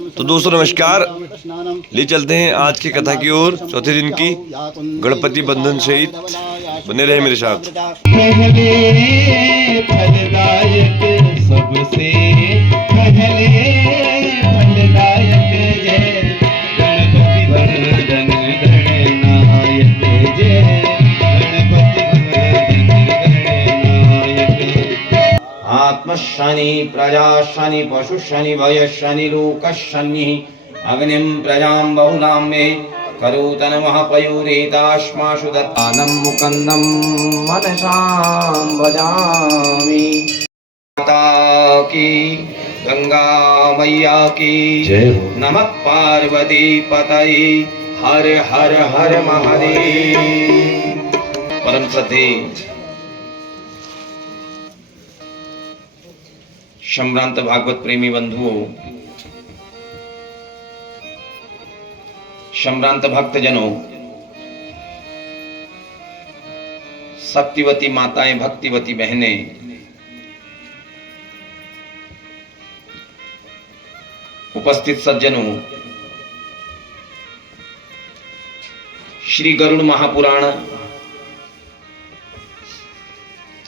तो दोस्तों नमस्कार, ले चलते हैं आज की कथा की ओर। चौथे दिन की गणपति बंधन सहित बने रहे मेरे साथ। पहले फलदायक सबसे पहले फलदायक जय गणपति वरदन गणनायक जय गणपति वरदन गणनायक। आत्मशनि प्रजाशनि पशुशनि भयशनि लोकशनि अग्निं प्रजां बहुनां मे करोतन महापयूरेताश्माशु दत्तानं मुकन्दं मनसां भजामि। माता की गंगा मैया की जय हो। नमः पार्वती पतये हर हर हर महादेव। परम श्रद्धे सम्भ्रांत भागवत प्रेमी बंधुओं, सम्भ्रांत भक्तजनों, शक्तिवती माताएं, भक्तिवती बहनें, उपस्थित सज्जनों, श्री गरुड़ महापुराण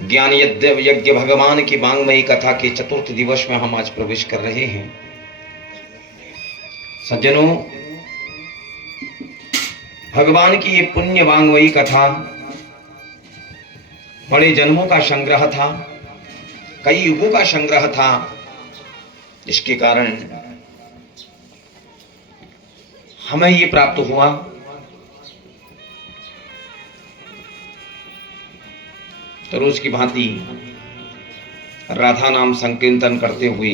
ज्ञान यज्ञ भगवान की वांग्मयी कथा के चतुर्थ दिवस में हम आज प्रवेश कर रहे हैं। सज्जनों, भगवान की ये पुण्य वांग्मयी कथा बड़े जन्मों का संग्रह था, कई युगों का संग्रह था। इसके कारण हमें ये प्राप्त हुआ। तो रोज की भांति राधा नाम संकीर्तन करते हुए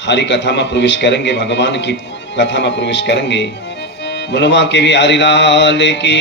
हरि कथा में प्रवेश करेंगे, भगवान की कथा में प्रवेश करेंगे। बुलवा के भी हरि लाल की।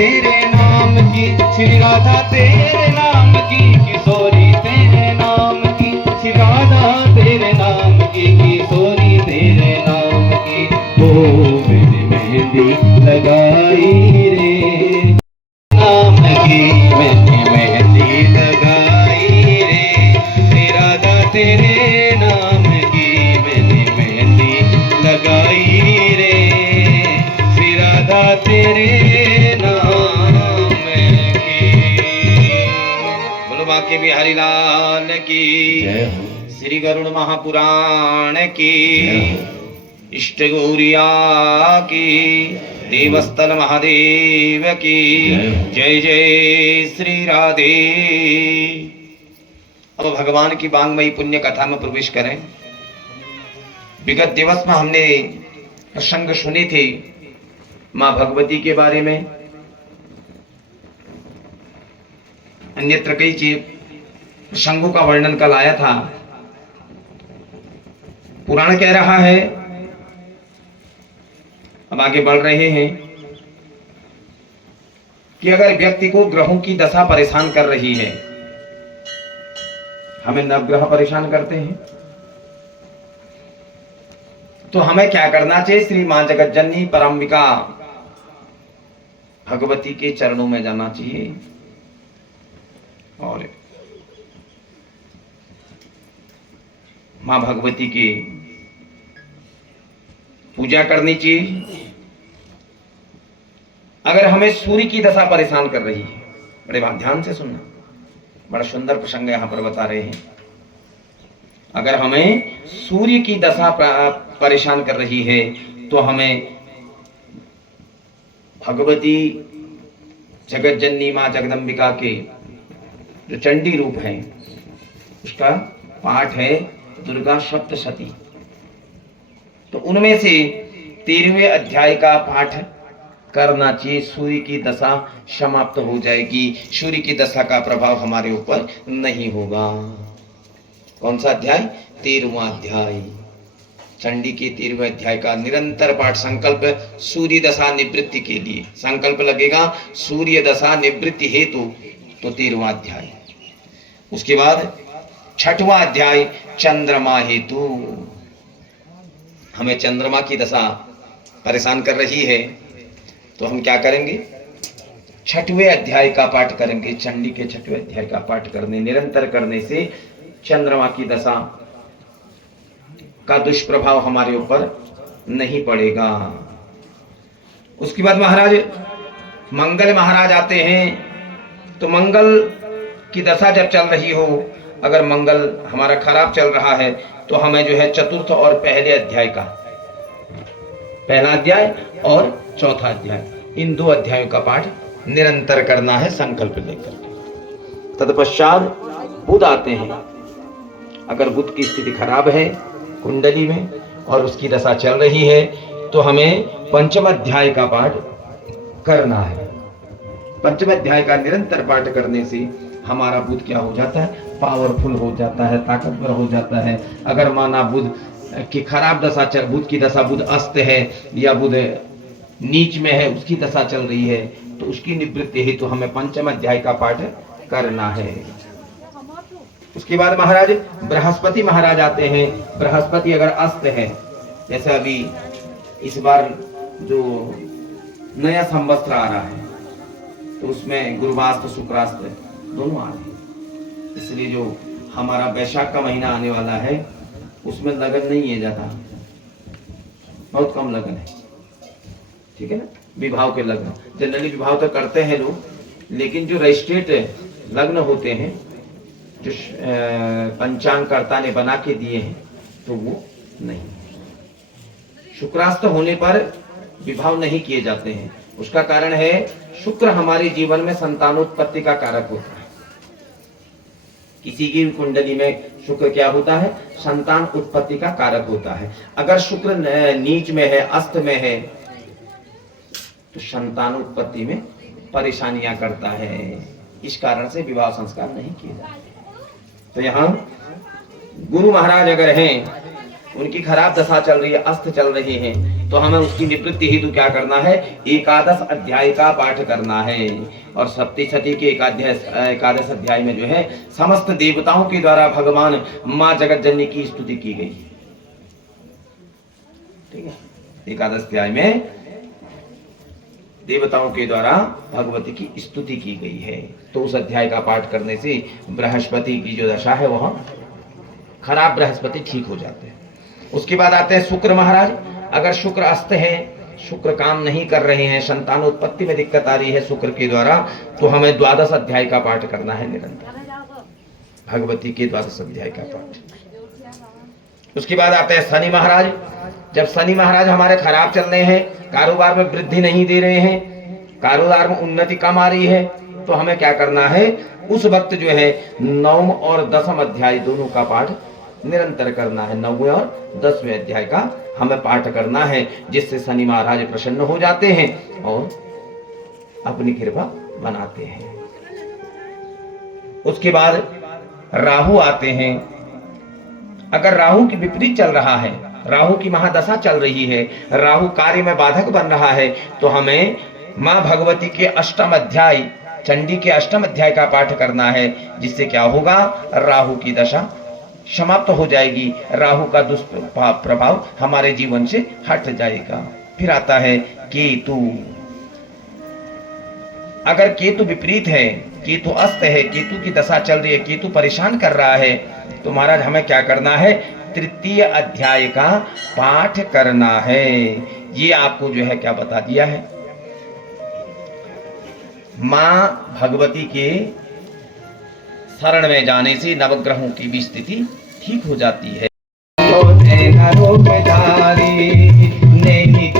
तेरे नाम की श्री राधा, तेरे नाम की किशोरी, तेरे नाम की श्री राधा, तेरे नाम की किशोरी, तेरे नाम की वो मेरी मेहंदी लगाई रे, नाम की मेरी मेहंदी लगाई रे। श्री राधा तेरे नाम की मेरी मेहंदी लगाई रे, श्री राधा तेरे के भी हरिलाल की। श्री गरुड़ महापुराण की। इष्ट गौरिया की। देवस्थल महादेव की जय जय श्री राधे। अब भगवान की वांग्मयी पुण्य कथा में प्रवेश करें। विगत दिवस में हमने प्रसंग सुने थे मां भगवती के बारे में, अन्यत्र कई चीज प्रसंगों का वर्णन कल आया था। पुराण कह रहा है, अब आगे बढ़ रहे हैं कि अगर व्यक्ति को ग्रहों की दशा परेशान कर रही है, हमें नवग्रह परेशान करते हैं, तो हमें क्या करना चाहिए? श्री मां जगत जननी परम्बिका भगवती के चरणों में जाना चाहिए और मां भगवती की पूजा करनी चाहिए। अगर हमें सूर्य की दशा परेशान कर रही है, बड़े ध्यान से सुनना, बड़ा सुंदर प्रसंग यहां पर बता रहे हैं। अगर हमें सूर्य की दशा परेशान कर रही है तो हमें भगवती जगत जननी माँ जगदम्बिका के जो चंडी रूप हैं उसका पाठ है दुर्गा सप्तशती। तो उनमें से 13वें अध्याय का पाठ करना चाहिए। सूर्य की दशा समाप्त हो जाएगी, सूर्य की दशा का प्रभाव हमारे ऊपर नहीं होगा। कौन सा अध्याय? 13वां अध्याय, चंडी के 13वें अध्याय का निरंतर पाठ। संकल्प सूर्य दशा निवृत्ति के लिए संकल्प लगेगा, सूर्य दशा निवृत्ति हेतु, तो 13वां अध्याय। उसके बाद 6वां अध्याय चंद्रमा हेतु। हमें चंद्रमा की दशा परेशान कर रही है तो हम क्या करेंगे? 6वें अध्याय का पाठ करेंगे। चंडी के 6वें अध्याय का पाठ करने निरंतर करने से चंद्रमा की दशा का दुष्प्रभाव हमारे ऊपर नहीं पड़ेगा। उसके बाद महाराज मंगल महाराज आते हैं। तो मंगल की दशा जब चल रही हो, अगर मंगल हमारा खराब चल रहा है तो हमें जो है चतुर्थ और पहले अध्याय का, पहला अध्याय और चौथा अध्याय, इन 2 अध्यायों का पाठ निरंतर करना है संकल्प लेकर। तत्पश्चात बुध आते हैं। अगर बुध की स्थिति खराब है कुंडली में और उसकी दशा चल रही है तो हमें 5वें अध्याय का पाठ करना है। 5वें अध्याय का निरंतर पाठ करने से हमारा बुध क्या हो जाता है? पावरफुल हो जाता है, ताकतवर हो जाता है। अगर माना बुध की खराब दशा चल, बुध की दशा, बुध अस्त है या बुध नीच में है, उसकी दशा चल रही है, तो उसकी निवृत्ति हेतु हमें 5वें अध्याय का पाठ करना है। उसके बाद महाराज बृहस्पति महाराज आते हैं। बृहस्पति अगर अस्त है, जैसे अभी इस बार जो नया संवत्सर आ रहा है तो उसमें गुरुवास्त शुक्रास्त दोनों आ रहे हैं, इसलिए जो हमारा वैशाख का महीना आने वाला है उसमें लगन नहीं है ज्यादा, बहुत कम लगन है, ठीक है ना। विवाह के लग्न जनरली विवाह तो करते हैं लोग, लेकिन जो रजिस्ट्रेट लग्न होते हैं जो पंचांगकर्ता ने बना के दिए हैं तो वो नहीं। शुक्रास्त होने पर विवाह नहीं किए जाते हैं। उसका कारण है शुक्र हमारे जीवन में संतानोत्पत्ति का कारक होता है। किसी की कुंडली में शुक्र क्या होता है? संतान उत्पत्ति का कारक होता है। अगर शुक्र नीच में है, अस्त में है, तो संतान उत्पत्ति में परेशानियां करता है। इस कारण से विवाह संस्कार नहीं किए जाते। तो यहाँ गुरु महाराज अगर हैं, उनकी खराब दशा चल रही है, अस्त चल रही है, तो हमें उसकी निवृत्ति हेतु क्या करना है? 11 अध्याय का पाठ करना है। और सप्तशती के 11 अध्याय में जो है समस्त देवताओं के द्वारा भगवान माँ जगत जननी की स्तुति की गई है, ठीक है। 11 अध्याय में देवताओं के द्वारा भगवती की स्तुति की गई है। तो उस अध्याय का पाठ करने से बृहस्पति की जो दशा है वह खराब बृहस्पति ठीक हो जाते हैं। उसके बाद आते हैं शुक्र महाराज। अगर शुक्र अस्त है, शुक्र काम नहीं कर रहे हैं, संतानोत्पत्ति में दिक्कत आ रही है शुक्र के द्वारा, तो हमें 12 अध्याय का पाठ करना है निरंतर, भगवती के 12 अध्याय का पाठ। उसके बाद आते हैं शनि महाराज। जब शनि महाराज हमारे खराब चल रहे हैं, कारोबार में वृद्धि नहीं दे रहे हैं, कारोबार में उन्नति कम आ रही है, तो हमें क्या करना है? उस वक्त जो है 9 और 10 अध्याय दोनों का पाठ निरंतर करना है। 9वें और 10वें अध्याय का हमें पाठ करना है, जिससे शनि महाराज प्रसन्न हो जाते हैं और अपनी कृपा बनाते हैं। उसके बाद राहु आते हैं। अगर राहु की विपरीत चल रहा है, राहु की महादशा चल रही है, राहु कार्य में बाधक बन रहा है, तो हमें मां भगवती के 8वें अध्याय, चंडी के 8वें अध्याय का पाठ करना है, जिससे क्या होगा? राहु की दशा समाप्त हो जाएगी, राहु का दुष्प्रभाव हमारे जीवन से हट जाएगा। फिर आता है केतु। अगर केतु विपरीत है, केतु अस्त है, केतु की दशा चल रही है, केतु परेशान कर रहा है, तो महाराज हमें क्या करना है? 3 अध्याय का पाठ करना है। ये आपको जो है क्या बता दिया है? मां भगवती के शरण में जाने से नवग्रहों की भी स्थिति ठीक हो जाती है। नहीं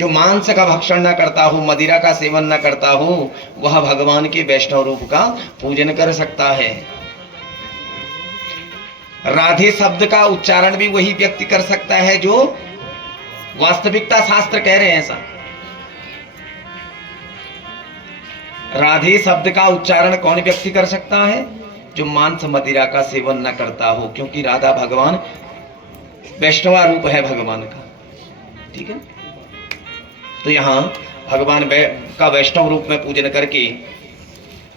जो मांस का भक्षण न करता हो, मदिरा का सेवन न करता हो, वह भगवान के वैष्णव रूप का पूजन कर सकता है। राधे शब्द का उच्चारण भी वही व्यक्ति कर सकता है जो वास्तविकता शास्त्र कह रहे हैं ऐसा। राधे शब्द का उच्चारण कौन व्यक्ति कर सकता है? जो मांस मदिरा का सेवन न करता हो, क्योंकि राधा भगवान वैष्णवा रूप है भगवान का। ठीक है, तो यहां भगवान का वैष्णव रूप में पूजन करके,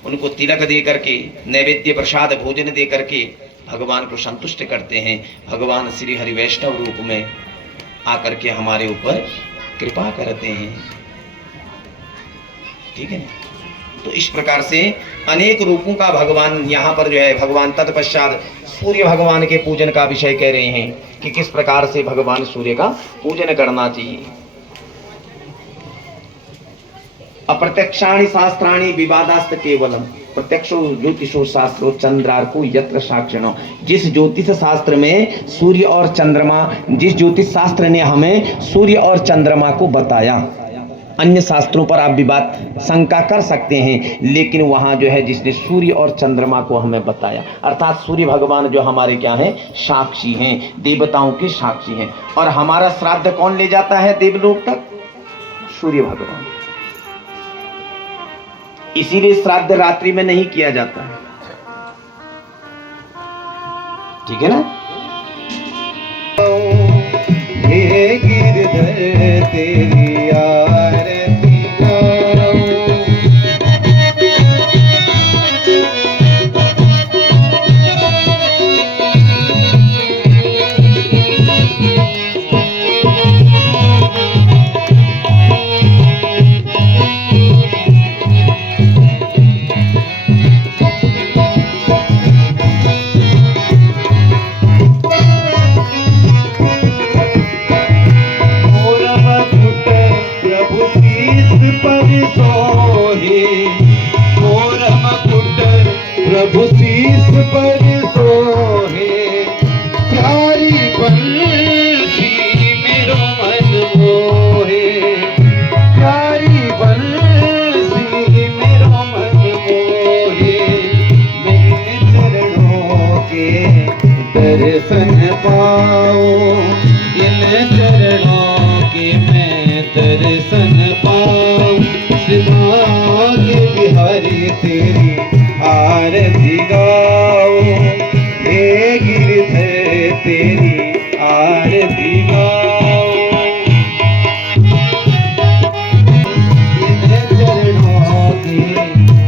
उनको तिलक दे करके, नैवेद्य प्रसाद भोजन दे करके भगवान को संतुष्ट करते हैं। भगवान श्री हरि वैष्णव रूप में आकर के हमारे ऊपर कृपा करते हैं। ठीक है, तो इस प्रकार से अनेक रूपों का भगवान यहाँ पर जो है, भगवान तत्पश्चात सूर्य भगवान के पूजन का विषय कह रहे हैं कि किस प्रकार से भगवान सूर्य का पूजन करना चाहिए। अप्रत्यक्षाणि शास्त्राणि विवादास्त केवलम प्रत्यक्षो ज्योतिषो शास्त्रो चंद्रार्को यत्र साक्षिणो। जिस ज्योतिष शास्त्र में सूर्य और चंद्रमा, जिस ज्योतिष शास्त्र ने हमें सूर्य और चंद्रमा को बताया, अन्य शास्त्रों पर आप विवाद शंका कर सकते हैं, लेकिन वहां जो है जिसने सूर्य और चंद्रमा को हमें बताया, अर्थात सूर्य भगवान जो हमारे क्या हैं, साक्षी हैं, देवताओं के साक्षी हैं। और हमारा श्राद्ध कौन ले जाता है देवलोक तक? सूर्य भगवान। इसीलिए श्राद्ध रात्रि में नहीं किया जाता है। ठीक है ना? हे गिरधर तेरी आरती गाऊं, प्रभु शीस पर सोहे, प्यारी बंसी मेरो मन मोहे, प्यारी बंसी मेरो मन मोहे। मेरे चरणों के दर्शन पाऊं, इन चरणों के मैं दर्शन पाऊं। श्रीनाथ बिहारी तेरी आरती गाओ, हे गिरधर तेरी आरती गाओ। इन चरणों की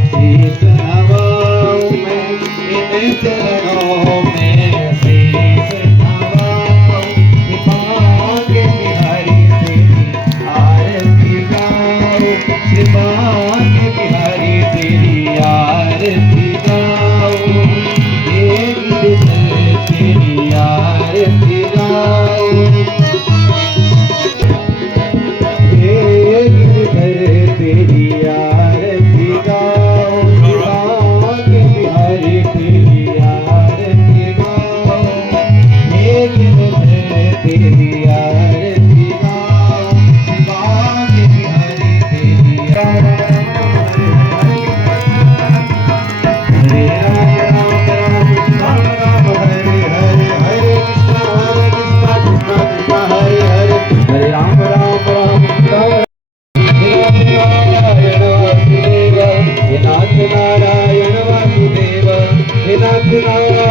शीश नवाऊं मैं, इन चरणों में शीश नवाऊं। भाग्य बिहारी तेरी आरती गाओ, भाग्य बिहारी तेरी आरती गाओ, हे गिरधर तेरी आरती गाओ, हे गिरधर तेरी आरती गाओ। भाग्य बिहारी तेरी आरती गाओ, हे गिरधर तेरी आरती गाओ, भाग्य बिहारी तेरी आरती। हरे राम राम राम राम, नारायण वासुदेव, हे नाथ नारायण वासुदेव, हे नाथ नारायण